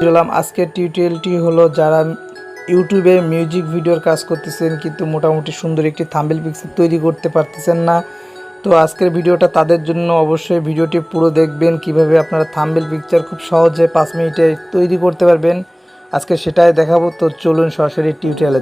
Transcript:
চললাম আজকের টিউটোরিয়ালটি হলো যারা ইউটিউবে মিউজিক ভিডিওর কাজ করতেছেন কিন্তু মোটামুটি সুন্দর একটি থাম্বনেল পিকচার তৈরি করতে পারতেছেন না। তো আজকের ভিডিওটা তাদের জন্য, অবশ্যই ভিডিওটি পুরো দেখবেন কিভাবে আপনারা থাম্বনেল পিকচার খুব সহজে 5 মিনিটে তৈরি করতে পারবেন। আজকে সেটাই দেখাবো। তো চলুন সরাসরি টিউটোরিয়ালে।